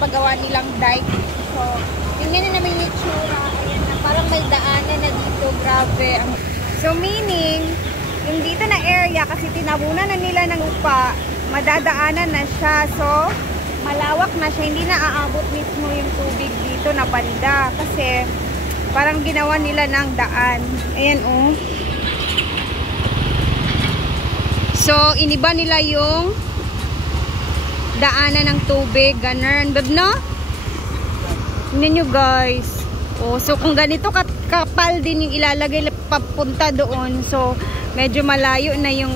pinapagawa nilang dike. So, tingnan na namin yung tsura. Ayan na, parang may daanan na dito. Grabe. So, meaning, yung dito na area, kasi tinabunan na nila ng upa, madadaanan na siya. So, malawak na siya. Hindi na aabot mismo yung tubig dito na banda. Kasi, parang ginawa nila ng daan. Ayan, oh. So, iniba nila yung daanan ng tubig. Ganun. Bab, no? Tingnan nyo, guys. Oh, so, kung ganito kapal din yung ilalagay papunta doon. So, medyo malayo na yung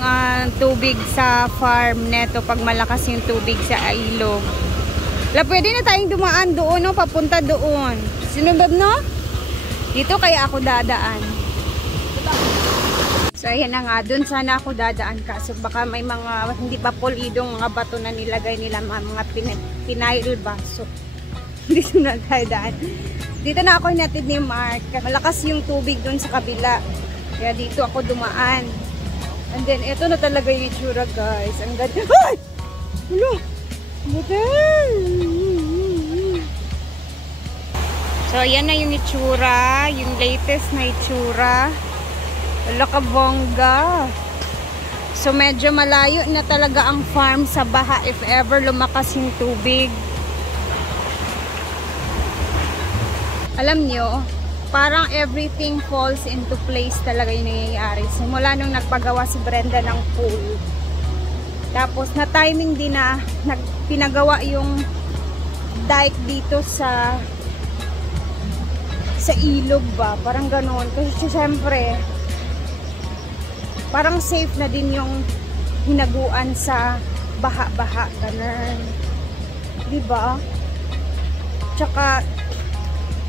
tubig sa farm neto pag malakas yung tubig sa ilog. Pwede na tayong dumaan doon, no? Papunta doon. Sinubab, no? Dito kaya ako dadaan. So, ayan na nga. Doon sana ako dadaan. Kaso baka may mga hindi pa pulidong mga bato na nilagay nila. Mga pinail ba? So, hindi sila tayo daan. Dito na ako hinatid ni Mark. Malakas yung tubig doon sa kabila. Kaya dito ako dumaan. And then, ito na talaga yung itsura, guys. Ang ganda. Ay! Wala! So, ayan na yung itsura. Yung latest na itsura. Wala ka bongga. So, medyo malayo na talaga ang farm sa baha if ever lumakas yung tubig. Alam nyo, parang everything falls into place talaga yung nangyayari. Simula nung nagpagawa si Brenda ng pool. Tapos na timing din na pinagawa yung dike dito sa ilog ba. Parang ganoon. Kasi siyempre, parang safe na din yung hinaguan sa baha-baha. Ganun. Diba? Tsaka,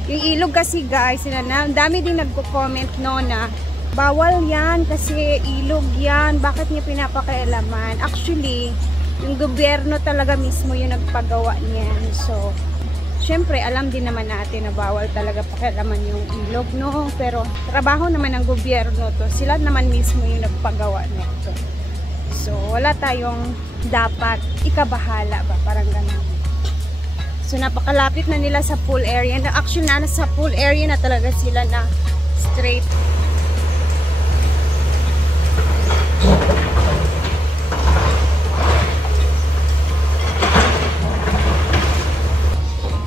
yung ilog kasi guys, ang dami din nagko-comment no na bawal yan kasi ilog yan. Bakit niya pinapakailaman? Actually, yung gobyerno talaga mismo yung nagpagawa niyan. So, syempre, alam din naman natin na bawal talaga pakialaman yung ilog, no? Pero, trabaho naman ng gobyerno to. Sila naman mismo yung nagpagawa nito. So, wala tayong dapat ikabahala ba? Parang ganun. So, napakalapit na nila sa pool area. Actually, nasa pool area na talaga sila na straight.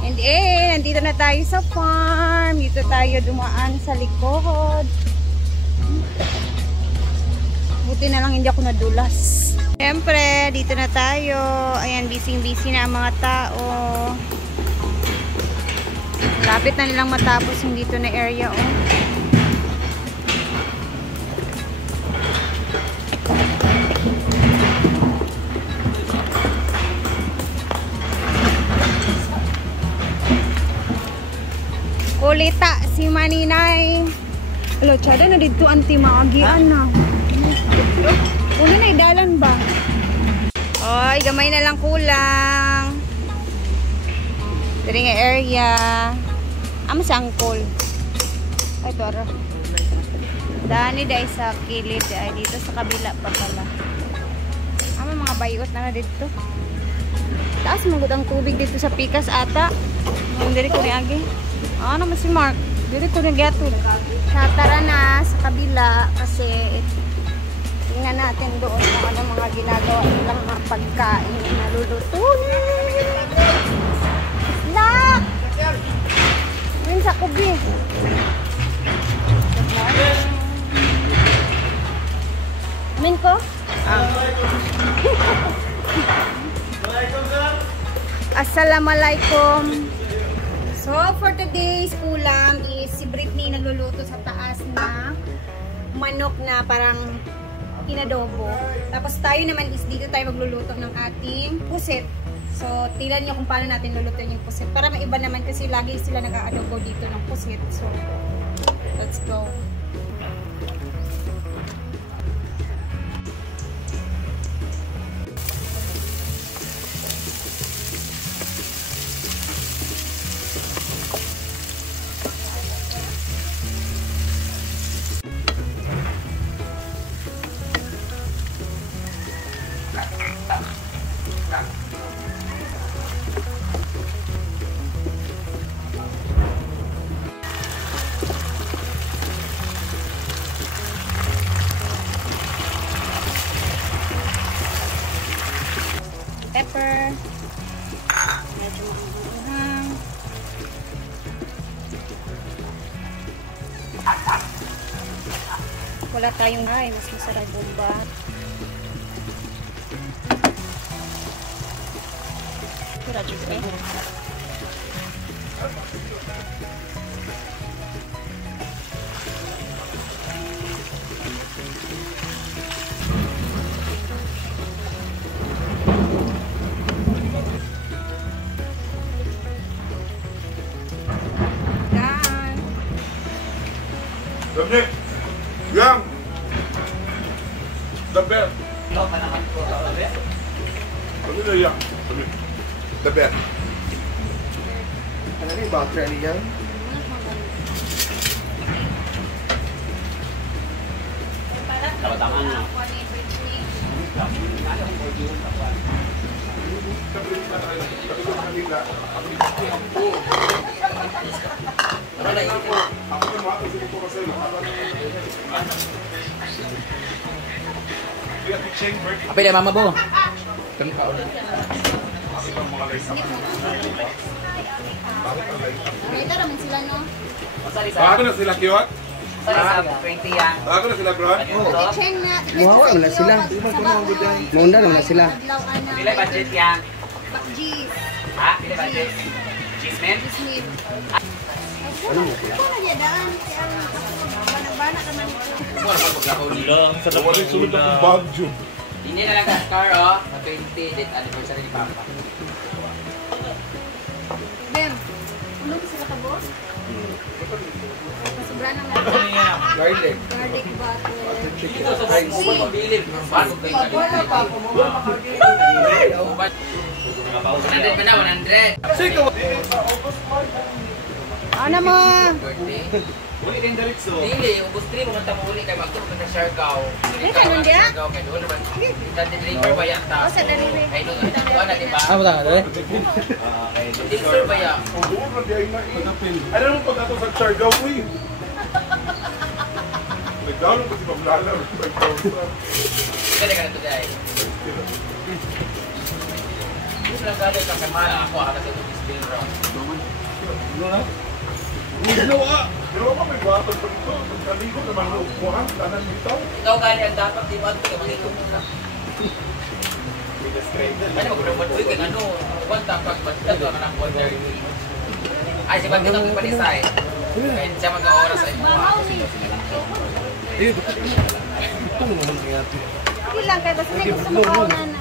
And nandito na tayo sa farm. Dito tayo dumaan sa likod. Buti na lang hindi ako nadulas. Siyempre, dito na tayo. Ayan, busy-busy na ang mga tao. Lapit na nilang matapos yung dito na area, oh. Kulita si Maninay. Alo, tsada na dito anti-maagian na. Una na idalan ba? Oy, gamay na lang kulang. Diri nga area. Amo sa angkol. Ay, toro. Dani dai sa kilid ay dito sa kabila pa pala. Amo mga bayot na dito. Taas magud ang tubig dito sa pikas ata. Diri ko ni agi. Ano man si Mark? Diri ko ni gatod. Tara na sa kabila kasi tingnan natin doon kung ano mga ginagawa nilang mga pagkain na naluluto. Snack! Ngayon sa kubi. Amin ko? Assalamualaikum. So, for today's ulam is si Britney nagluluto sa taas na manok na parang inadobo. Tapos tayo naman is dito tayo magluluto ng ating pusit. So, tingnan nyo kung paano natin lulutuin yung pusit. Para maiba naman kasi lagi sila nag-aadobo dito ng pusit. So, let's go. pepper. Medyo maanghang. Wala tayong ay, mas masarap bomba. Pura juice eh. Dami! Yang! The best! Ano na yang? Dami! The best! Ano na yung butter ano yan? Tawa-tawa na. Apa dia mama bo? Ito naman sila, no? Bago na sila, Kiwat? 20 yan. Bago na sila, bro? Kitchen na. Wow, wala sila. Munda na wala sila. Pila budget yan? Cheese. Ha? Pila budget? Cheese man? Cheese. Ano mo sila? Ito na niya daan. Banak-banak naman ito. Mura pag maglakaw nila. Wala yung sunod akong bagyo. Hindi na lang car oh. Sa 20 date anniversary ni Papa. Bem, ulong sila ka, boss? Sobra na nga. Garlic. Garlic butter. Dito sa Uban mabilib. Bago kayo Uban. 100 ba na? 100. Ano mo? Birthday. Uli din diretso. Dili, ubos 3 mo nga uli kay magtulog na Siargao. May kanon dia? Siargao kay doon naman. Deliver ba yan ta? O, sa delivery. Ay doon ang nakuha na, di ba? Ah, wala ka Deliver ba yan? Ano naman pag ako sa Siargao, uy? Nagdawin ko si Pamlala. Kaya ka na to dahil. Gusto lang gano'n sa kamala ako akas ito display round. Pero pa may batang pa dito. Pagkaligo naman ang upuhan. Tanan dito. Ikaw gali ang dapat di ba ito kaya magiging ka. Ano mag-promote ko yung ano, one time pag magdado ka ng 1:30. Ay, si Bagdito ang panisay. Kahit siya mag-oras ay mga. Hindi lang kayo. Basta may gusto mo kaunan na.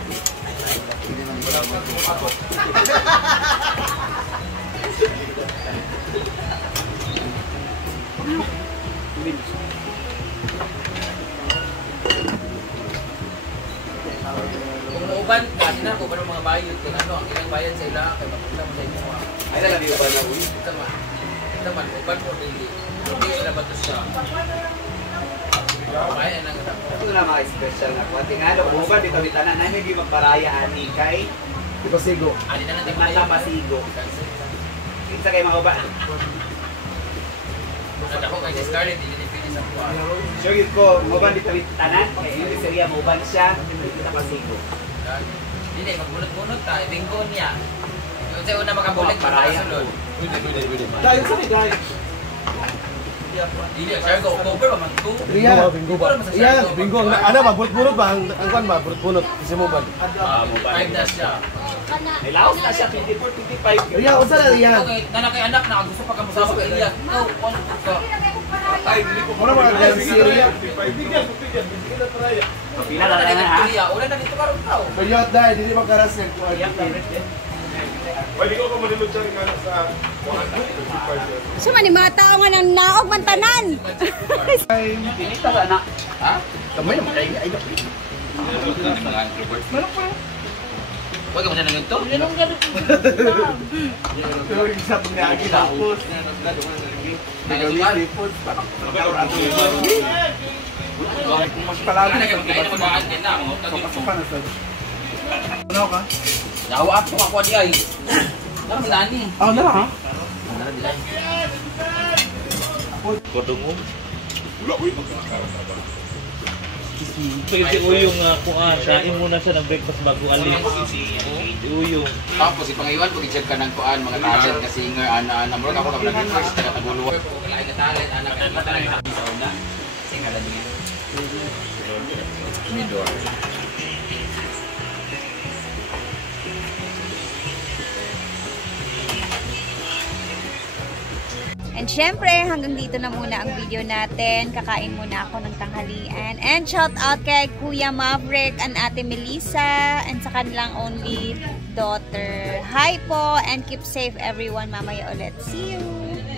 Kung nauban, kasi na kung mga bayad, kung ano, ang ilang bayad sa ila, kaya mapunta mo sa inyo. Ay, lang yung uban na uwi. Ito man, uban mo, hindi. Hindi sila ba ito siya? Kaya nang Ito na mga special na kwa. Tingalo, buban dito ni tanan na hindi magparaya ani kay Di ba sigo? ani na natin mata pasigo. Kinsa kay mga uban? Ako kay Scarlett, hindi nipili sa kuha. Sure yun ko, buban dito ni tanan kay yung seriya buban siya, hindi na pasigo. Hindi, magbunot-bunot ta, ibingko niya. Yung sa una makabulit, Paraya. makasulod. Dahil sa ni dahil. Hindi, Siargao, October ba man ito? Iya, bingo ba? Iya, bingo. Ano ba? Bunot ba? Ang kwan ba? Bunot. Kasi mo ba? 5 na siya. Ay laos na siya 24, 25. Iya, unsa na iya? Okay, nanakay anak na gusto pa ka musama kay Iya. Ikaw, ano ka? Ay, hindi ko Muna mga ganyan si Ria. Pila Wala na na na dito ha. Iya, wala na dito karon tao. Bayot dahil, hindi makaras yan. Pwede ko kumalilog siya nga sa 125. So, man, mga tao nga nang naog man tanan. Pinita ba na? Ha? Kamay naman kayo. Ay, naku. Huwag ka mo siya nang ito? Pero isa pag naagi tapos. Nagawin. Kung mas palagi Ano sa ka kayo magaan din na mo? Papasukan na sa... Ano ka? Dawa ako ako di ay. Ano man dani? Ah, na ha? Ano di ay? Wala, uy, magkakaroon na ba? Si Uyong kuan, kain muna siya ng breakfast bago alis. Si Uyong. Tapos ipangiwan ko i-check ka ng kuan mga talent kasi singer ana mo ako ka nag first taga taguluwa. Ko kalain na talent anak ka talaga na. Singer na din. Midor. And syempre, hanggang dito na muna ang video natin. Kakain muna ako ng tanghalian. And shout out kay Kuya Maverick and Ate Melissa and sa kanilang only daughter. Hi po and keep safe everyone. Mamaya ulit. See you!